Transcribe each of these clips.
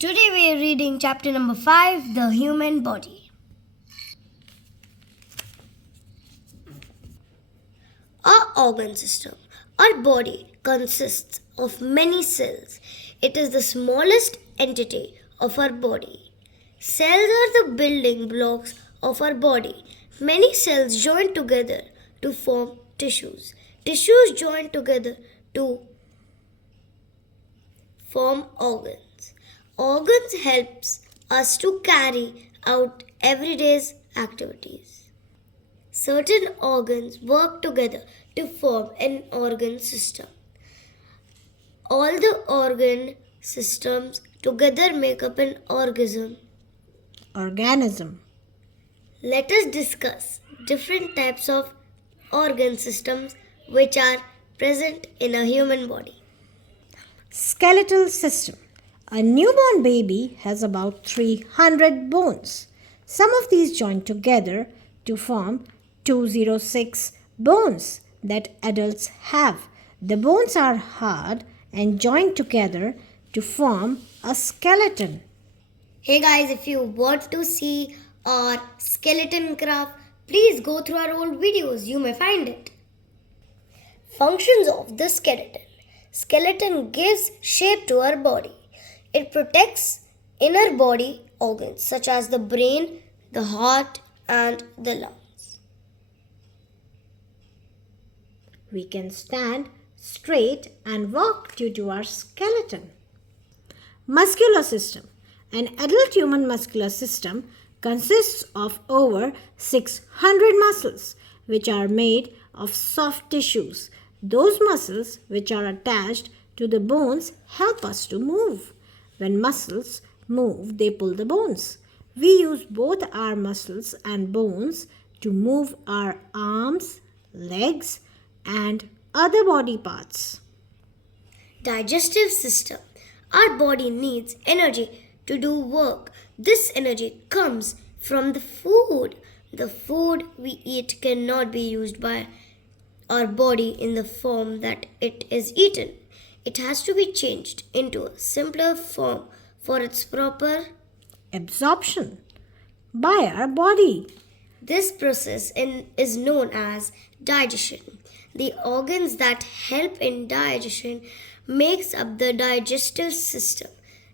Today we are reading chapter number 5, The Human Body. Our organ system, our body, consists of many cells. It is the smallest entity of our body. Cells are the building blocks of our body. Many cells join together to form tissues. Tissues join together to form organs. Organs helps us to carry out everyday's activities. Certain organs work together to form an organ system. All the organ systems together make up an organism. Let us discuss different types of organ systems which are present in a human body. Skeletal system. A newborn baby has about 300 bones. Some of these join together to form 206 bones that adults have. The bones are hard and joined together to form a skeleton. Hey guys, if you want to see our skeleton craft, please go through our old videos. You may find it. Functions of the skeleton. Skeleton gives shape to our body. It protects inner body organs such as the brain, the heart, and the lungs. We can stand straight and walk due to our skeleton. Muscular system. An adult human muscular system consists of over 600 muscles which are made of soft tissues. Those muscles which are attached to the bones help us to move. When muscles move, they pull the bones. We use both our muscles and bones to move our arms, legs, and other body parts. Digestive system. Our body needs energy to do work. This energy comes from the food. The food we eat cannot be used by our body in the form that it is eaten. It has to be changed into a simpler form for its proper absorption by our body. This process is known as digestion. The organs that help in digestion makes up the digestive system.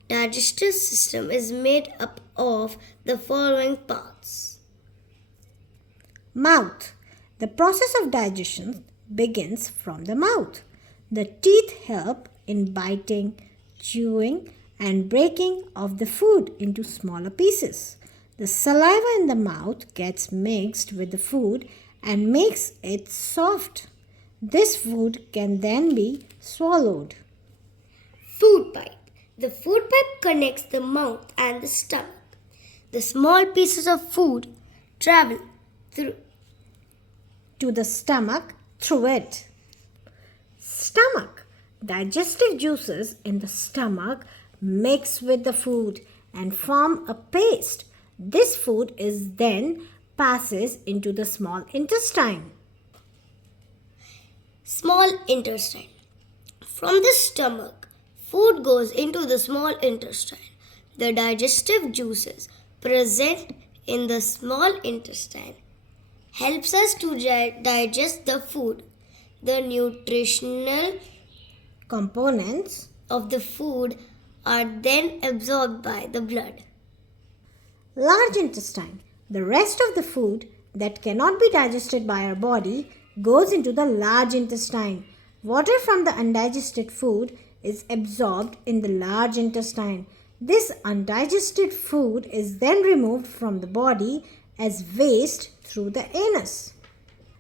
Digestive system is made up of the following parts. Mouth. The process of digestion begins from the mouth. The teeth help in biting, chewing, and breaking of the food into smaller pieces. The saliva in the mouth gets mixed with the food and makes it soft. This food can then be swallowed. Food pipe. The food pipe connects the mouth and the stomach. The small pieces of food travel through to the stomach through it. Stomach. Digestive juices in the stomach mix with the food and form a paste. This food is then passes into the small intestine. Small intestine. From the stomach, food goes into the small intestine. The digestive juices present in the small intestine helps us to digest the food. The nutritional components of the food are then absorbed by the blood. Large intestine. The rest of the food that cannot be digested by our body goes into the large intestine. Water from the undigested food is absorbed in the large intestine. This undigested food is then removed from the body as waste through the anus.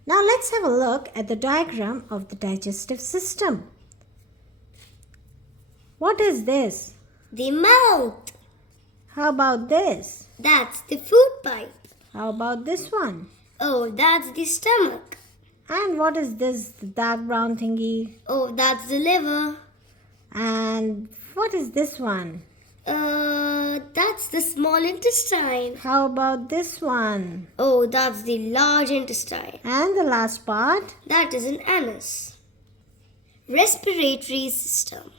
Now let's have a look at the diagram of the digestive system. What is this? The mouth. How about this? That's the food pipe. How about this one? Oh, that's the stomach. And what is this, the dark brown thingy? Oh, that's the liver. And what is this one? That's the small intestine. How about this one? Oh, that's the large intestine. And the last part? That is an anus. Respiratory system.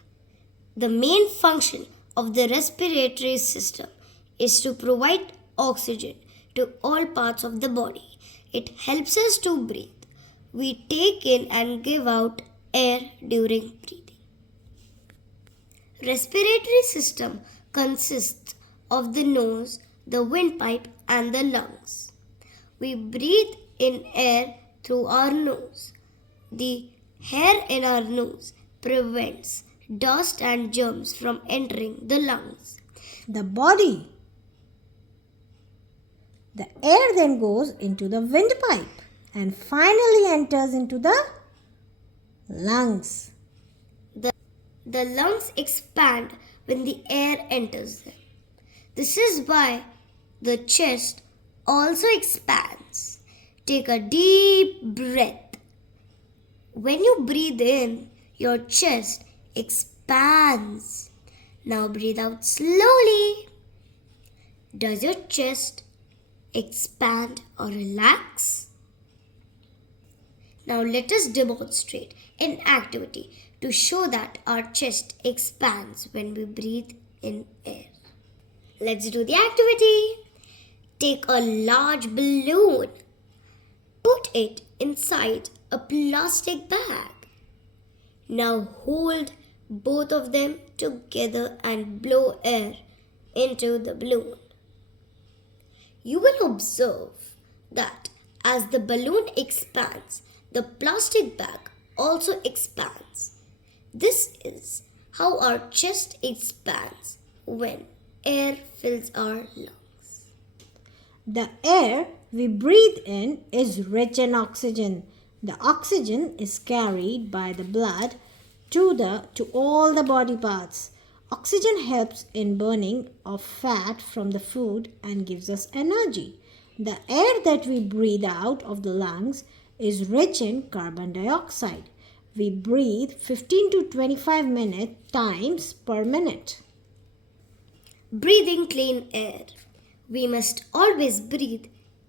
The main function of the respiratory system is to provide oxygen to all parts of the body. It helps us to breathe. We take in and give out air during breathing. Respiratory system consists of the nose, the windpipe and the lungs. We breathe in air through our nose. The hair in our nose prevents dust and germs from entering the lungs. The body. The air then goes into the windpipe and finally enters into the lungs. The lungs expand when the air enters them. This is why the chest also expands. Take a deep breath. When you breathe in, your chest expands. Now breathe out slowly. Does your chest expand or relax? Now let us demonstrate an activity to show that our chest expands when we breathe in air. Let's do the activity. Take a large balloon. Put it inside a plastic bag. Now hold both of them together and blow air into the balloon. You will observe that as the balloon expands, the plastic bag also expands. This is how our chest expands when air fills our lungs. The air we breathe in is rich in oxygen. The oxygen is carried by the blood to all the body parts. Oxygen helps in burning of fat from the food and gives us energy. The air that we breathe out of the lungs is rich in carbon dioxide. We breathe 15 to 25 times per minute. Breathing clean air. We must always breathe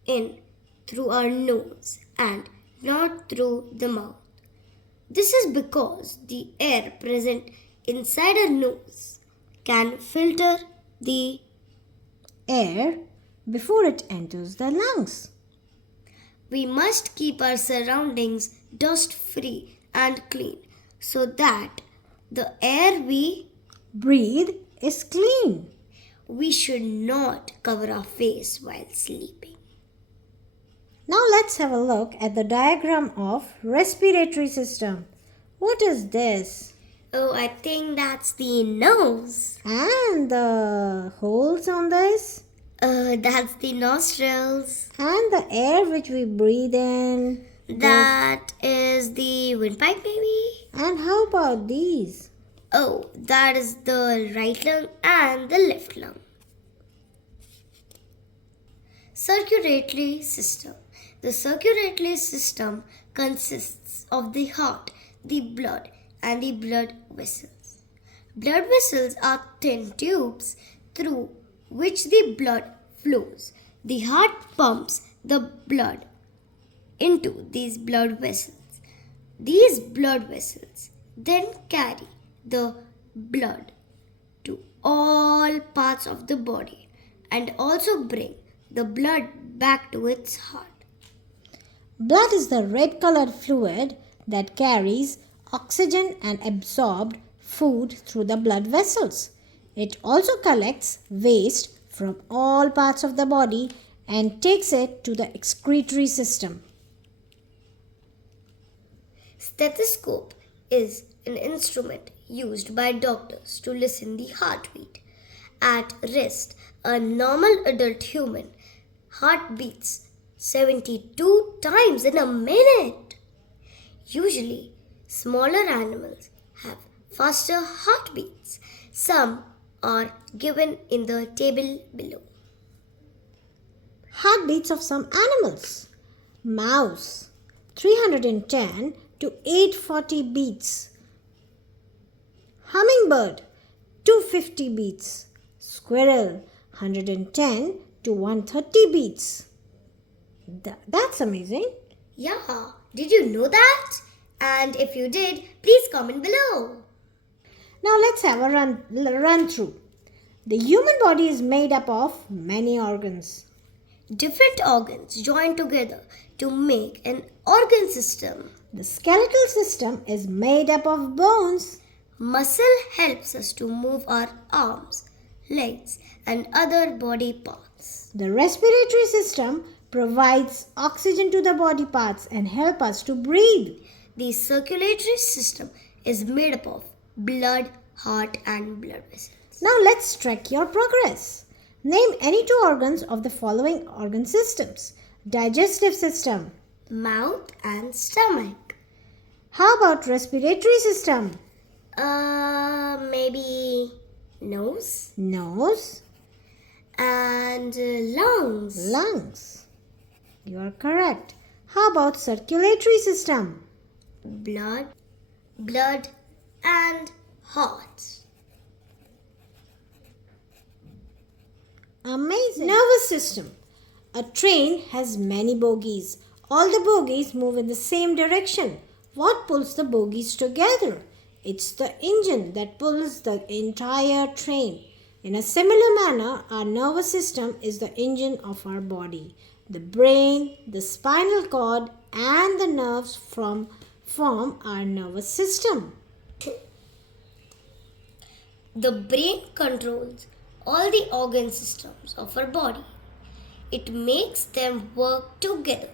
in through our nose and not through the mouth. This is because the air present inside our nose can filter the air before it enters the lungs. We must keep our surroundings dust free and clean so that the air we breathe is clean. We should not cover our face while sleeping. Now let's have a look at the diagram of respiratory system. What is this? Oh, I think that's the nose. And the holes on this? That's the nostrils. And the air which we breathe in? That is the windpipe maybe? And how about these? Oh, that is the right lung and the left lung. Circulatory system. The circulatory system consists of the heart, the blood, and the blood vessels. Blood vessels are thin tubes through which the blood flows. The heart pumps the blood into these blood vessels. These blood vessels then carry the blood to all parts of the body and also bring the blood back to its heart. Blood is the red colored fluid that carries oxygen and absorbed food through the blood vessels. It also collects waste from all parts of the body and takes it to the excretory system. Stethoscope is an instrument used by doctors to listen the heartbeat. At rest, a normal adult human heart beats 72 times in a minute. Usually, smaller animals have faster heartbeats. Some are given in the table below. Heartbeats of some animals. Mouse 310 to 840 beats. Hummingbird 250 beats. Squirrel 110 to 130 beats. That's amazing. Yeah, did you know that? And if you did, please comment below. Now let's have a run through. The human body is made up of many organs. Different organs join together to make an organ system. The skeletal system is made up of bones. Muscle helps us to move our arms, legs, and other body parts. The respiratory system provides oxygen to the body parts and help us to breathe. The circulatory system is made up of blood, heart, and blood vessels. Now let's track your progress. Name any two organs of the following organ systems. Digestive system. Mouth and stomach. How about respiratory system? Maybe nose Nose. and lungs. Lungs. You are correct. How about circulatory system? Blood, and heart. Amazing. Nervous system. A train has many bogies. All the bogies move in the same direction. What pulls the bogies together? It's the engine that pulls the entire train. In a similar manner, our nervous system is the engine of our body. The brain, the spinal cord, and the nerves form our nervous system. The brain controls all the organ systems of our body. It makes them work together.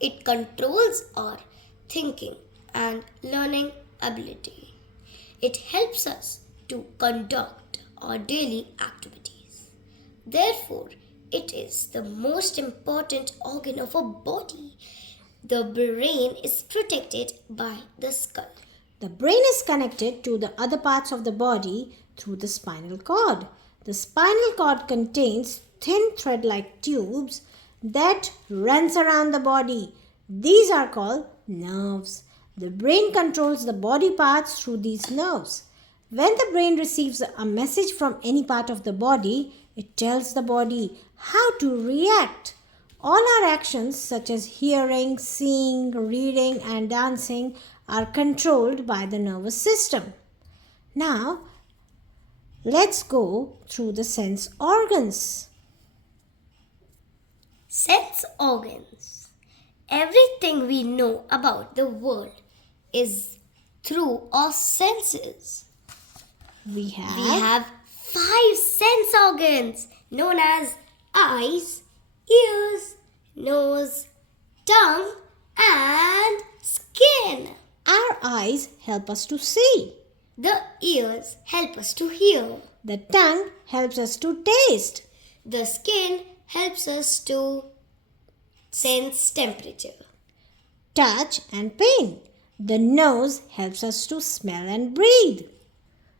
It controls our thinking and learning ability. It helps us to conduct our daily activities. Therefore, it is the most important organ of our body. The brain is protected by the skull. The brain is connected to the other parts of the body through the spinal cord. The spinal cord contains thin thread-like tubes that runs around the body. These are called nerves. The brain controls the body parts through these nerves. When the brain receives a message from any part of the body, it tells the body how to react. All our actions such as hearing, seeing, reading and dancing are controlled by the nervous system. Now, let's go through the sense organs. Sense organs. Everything we know about the world is through our senses. We We have have 5 sense organs known as eyes, ears, nose, tongue, and skin. our eyes help us to see. The ears help us to hear. The tongue helps us to taste. The skin helps us to sense temperature. Touch and pain. The nose helps us to smell and breathe.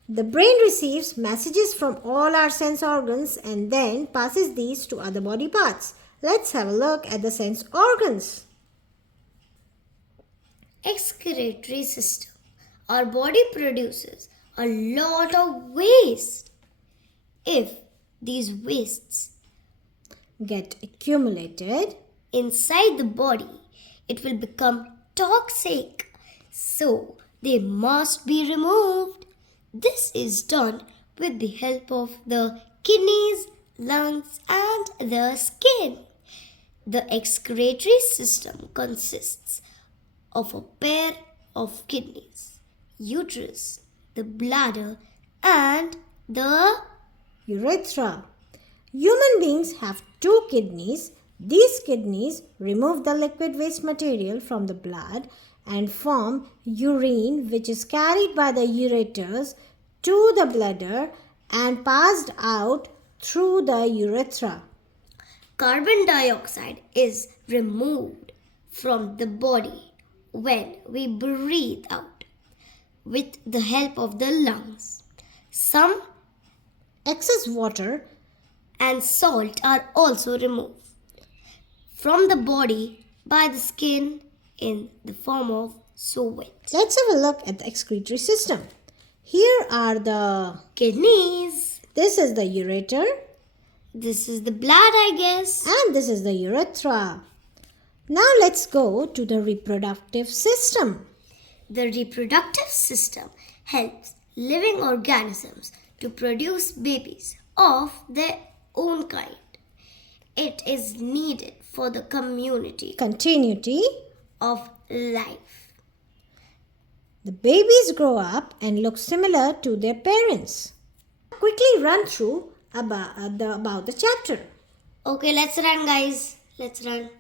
The brain receives messages from all our sense organs and then passes these to other body parts. Let's have a look at the sense organs. Excretory system. Our body produces a lot of waste. If these wastes Get accumulated. inside the body, it will become toxic. So they must be removed. This is done with the help of the kidneys, lungs, and the skin. The excretory system consists of a pair of kidneys, uterus, the bladder, and the Urethra. Human beings have 2 kidneys. These kidneys remove the liquid waste material from the blood and form urine, which is carried by the ureters to the bladder and passed out through the urethra. carbon dioxide is removed from the body when we breathe out with the help of the lungs. Some Excess water and salt are also removed from the body by the skin in the form of sweat. Let's have a look at the excretory system. Here are the Kidneys. this is the ureter This is the blood, I guess. and this is the urethra. Now let's go to the reproductive system. The reproductive system helps living organisms to produce babies of their own kind. It is needed for the Continuity. of life. The babies grow up and look similar to their parents. Quickly run through about the chapter. Okay, let's run, guys. Let's run.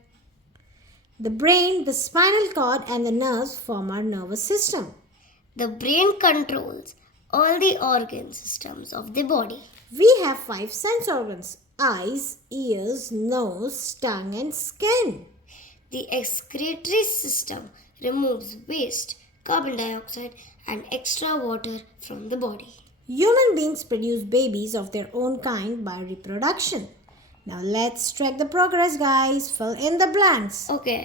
The brain, the spinal cord, and the nerves form our nervous system. The brain controls all the organ systems of the body. We have 5 sense organs: eyes, ears, nose, tongue, and skin. The excretory system removes waste, carbon dioxide, and extra water from the body. Human beings produce babies of their own kind by reproduction. Now let's track the progress, guys. Fill in the blanks. Okay,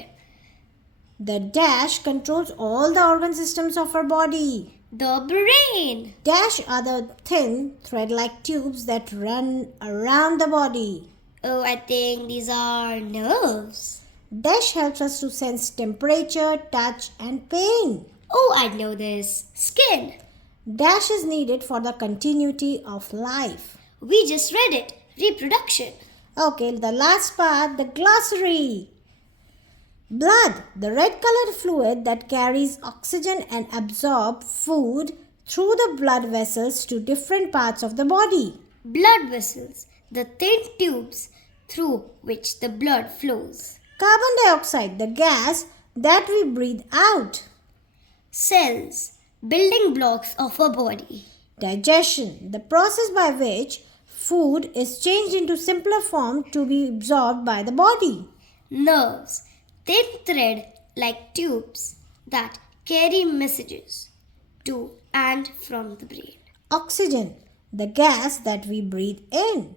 The dash controls all the organ systems of our body. the brain. Dash are the thin thread-like tubes that run around the body. Oh, I think these are nerves. Dash helps us to sense temperature, touch, and pain. Oh, I know this. Skin. Dash is needed for the continuity of life. We just read it. Reproduction. Okay, the last part, the glossary. Blood, the red colored fluid that carries oxygen and absorbs food through the blood vessels to different parts of the body. Blood vessels, the thin tubes through which the blood flows. Carbon dioxide, the gas that we breathe out. Cells, building blocks of a body. Digestion, the process by which food is changed into simpler form to be absorbed by the body. Nerves, thin thread like tubes that carry messages to and from the brain. Oxygen, the gas that we breathe in.